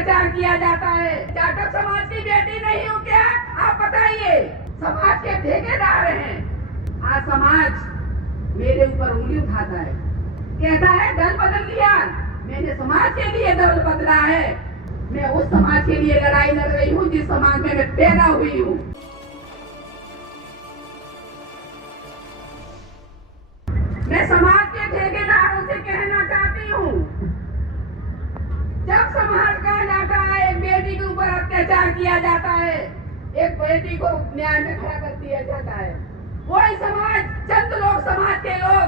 अत्याचार किया जाता है। जाटव समाज की बेटी नहीं हूँ क्या? आप बताइए। समाज के ठेकेदार हैं। आज समाज मेरे ऊपर उंगली उठाता है, कहता है दल बदल लिया। मैंने समाज के लिए दल बदला है। मैं उस समाज के लिए लड़ाई लड़ रही हूँ जिस समाज में मैं पैदा हुई हूँ। मैं समाज के ठेकेदारों से कहना चाहती हूँ, जब समाज कहा जाता है एक बेटी के ऊपर अत्याचार किया जाता है, एक बेटी को न्याय में खड़ा कर दिया जाता है, वही समाज, चंद लोग, समाज के लोग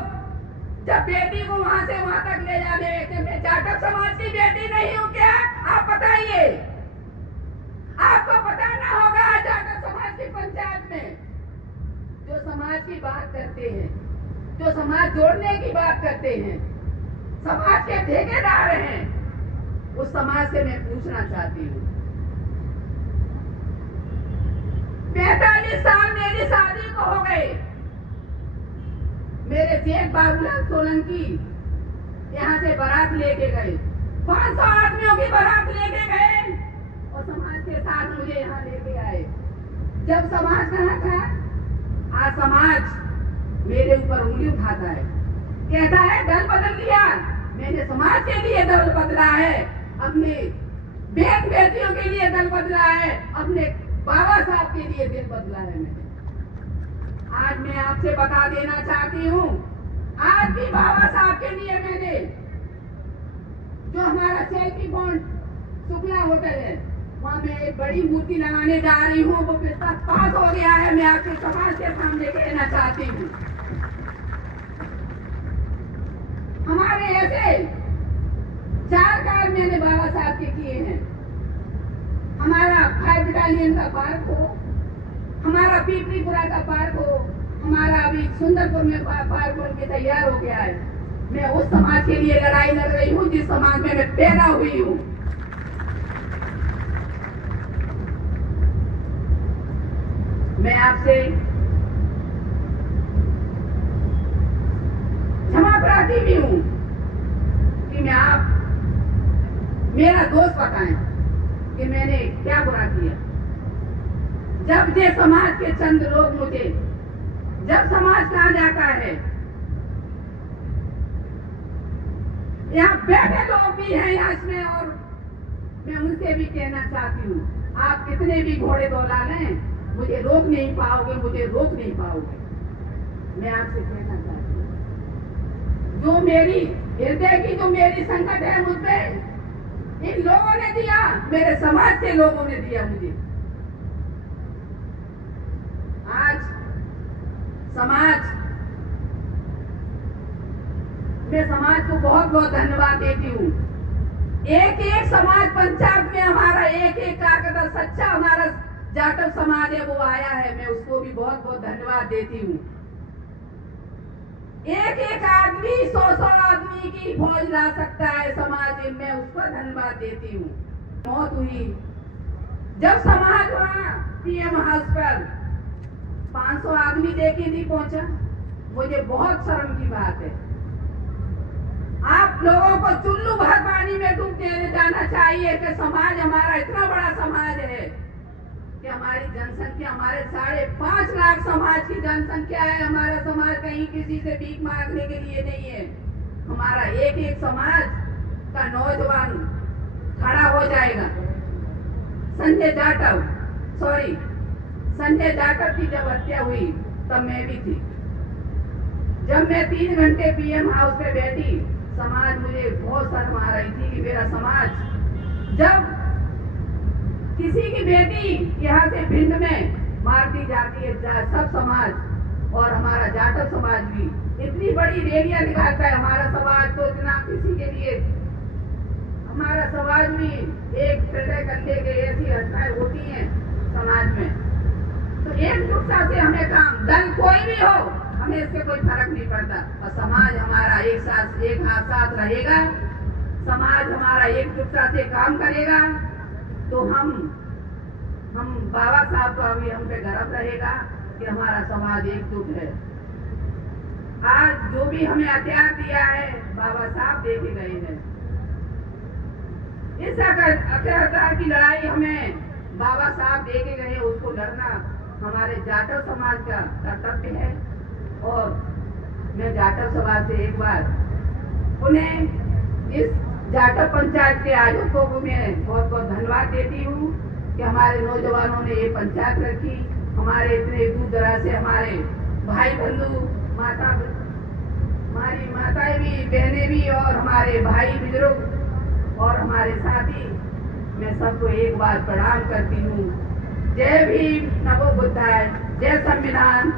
जब बेटी को वहां से वहां तक ले जाने के, मैं जाटव समाज की बेटी नहीं हूँ क्या? आप बताइए। आपको पता ना होगा जाटव समाज की पंचायत में जो समाज की बात करते हैं, जो समाज जोड़ने की बात करते हैं, समाज के ठेकेदार हैं, उस समाज से मैं पूछना चाहती हूँ। 45 साल मेरी शादी को हो गए। मेरे जेठ बाबूलाल सोलंकी यहाँ से बारात लेके गए, 500 आदमियों की बारात लेके गए और समाज के साथ मुझे यहाँ लेके आए। जब समाज कहा था, आज समाज मेरे ऊपर उंगली उठाता है, कहता है दल बदल लिया। मैंने समाज के लिए दल बदला है, अपने बेट बेटियों के लिए दल बदला है, अपने बाबा साहब के लिए दिल बदला है। मैंने आज मैं आपसे बता देना चाहती हूँ, आज भी बाबा साहब के लिए मैंने जो हमारा सेल्फी पॉइंट शुक्ला होटल है, वहाँ मैं एक बड़ी मूर्ति लगाने जा रही हूँ। वो प्रस्ताव पास हो गया है, मैं आपके समाज के सामने कहना चाहती हूँ। हमारे ऐसे 4 कार्य मैंने बाबा साहब के किए हैं। हमारा 5 बटालियन का पार्क हो, हमारा पीपरीपुरा का पार्क हो, हमारा अभी सुंदरपुर में पार्क बन के तैयार हो गया है। मैं उस समाज के लिए लड़ाई लड़ रही हूँ जिस समाज में मैं पैदा हुई हूँ। मैं आपसे क्षमा प्रार्थी भी हूँ कि मैं आप मेरा दोष बताएं कि मैंने क्या बुरा किया। जब ये समाज के चंद लोग मुझे, जब समाज कहा जाता है, यहाँ बैठे लोग भी हैं यहाँ इसमें, और मैं उनसे भी कहना चाहती हूँ, आप कितने भी घोड़े दौड़ा लें, मुझे रोक नहीं पाओगे, मुझे रोक नहीं पाओगे। मैं आपसे कहना चाहती हूँ, जो मेरी हृदय की जो मेरी संकट है मुझ पे, इन लोगों ने दिया, मेरे समाज के लोगों ने दिया मुझे। आज समाज, मैं समाज को बहुत बहुत धन्यवाद देती हूँ। एक एक समाज पंचायत में हमारा एक एक कार्यकर्ता सच्चा हमारा जाटव समाज है, वो आया है, मैं उसको भी बहुत बहुत धन्यवाद देती हूँ। एक एक आदमी 100 आदमी की फौज ला सकता है समाज में, मैं उसको धन्यवाद देती हूँ। मौत हुई जब समाज वहाँ पीएम हाउस पर 500 आदमी देके नहीं पहुंचा, मुझे बहुत शर्म की बात है। आप लोगों को चुल्लू भर पानी में डूब देने जाना चाहिए कि समाज हमारा इतना बड़ा समाज है कि हमारी जनसंख्या, हमारे 5.5 लाख समाज की जनसंख्या है। हमारा समाज कहीं किसी से भीख मांगने के लिए नहीं है। हमारा एक एक समाज का नौजवान खड़ा हो जाएगा। संजय जाटव की जब हत्या हुई तब मैं भी थी। जब मैं 3 घंटे पीएम हाउस पे बैठी, समाज मुझे बहुत शर्म आ रही थी कि मेरा समाज, जब किसी की बेटी यहाँ से भिंड में मार दी जाती है, सब समाज और हमारा जाटव समाज भी इतनी बड़ी रैलियां निकालता है। हमारा समाज तो इतना किसी के लिए, हमारा समाज भी एक हृदय कंधे के ऐसी घटनाएं होती हैं समाज में। तो एकजुटता से हमें काम, दल कोई भी हो, हमें इससे कोई फर्क नहीं पड़ता, और समाज हमारा एक साथ रहेगा, समाज हमारा एकजुटता से काम करेगा, तो हम बाबा साहब का भी हम पे गर्व रहेगा कि हमारा समाज एकजुट है। आज जो भी हमें हथियार दिया है बाबा साहब दे के गए हैं। इस अत्याचार की लड़ाई हमें बाबा साहब दे के गए, उसको लड़ना हमारे जाटव समाज का कर्तव्य है। और मैं जाटव समाज से एक बार उन्हें इस जाटव पंचायत के आयोजकों को मैं बहुत बहुत धन्यवाद देती हूँ कि हमारे नौजवानों ने ये पंचायत रखी। हमारे इतने दूर दराज से हमारे भाई बंधु हमारी माताएं भी, बहनें भी और हमारे भाई बुजुर्ग और हमारे साथी, मैं सबको एक बार प्रणाम करती हूँ। जय भीम, नमो बुद्धाय, जय संविधान।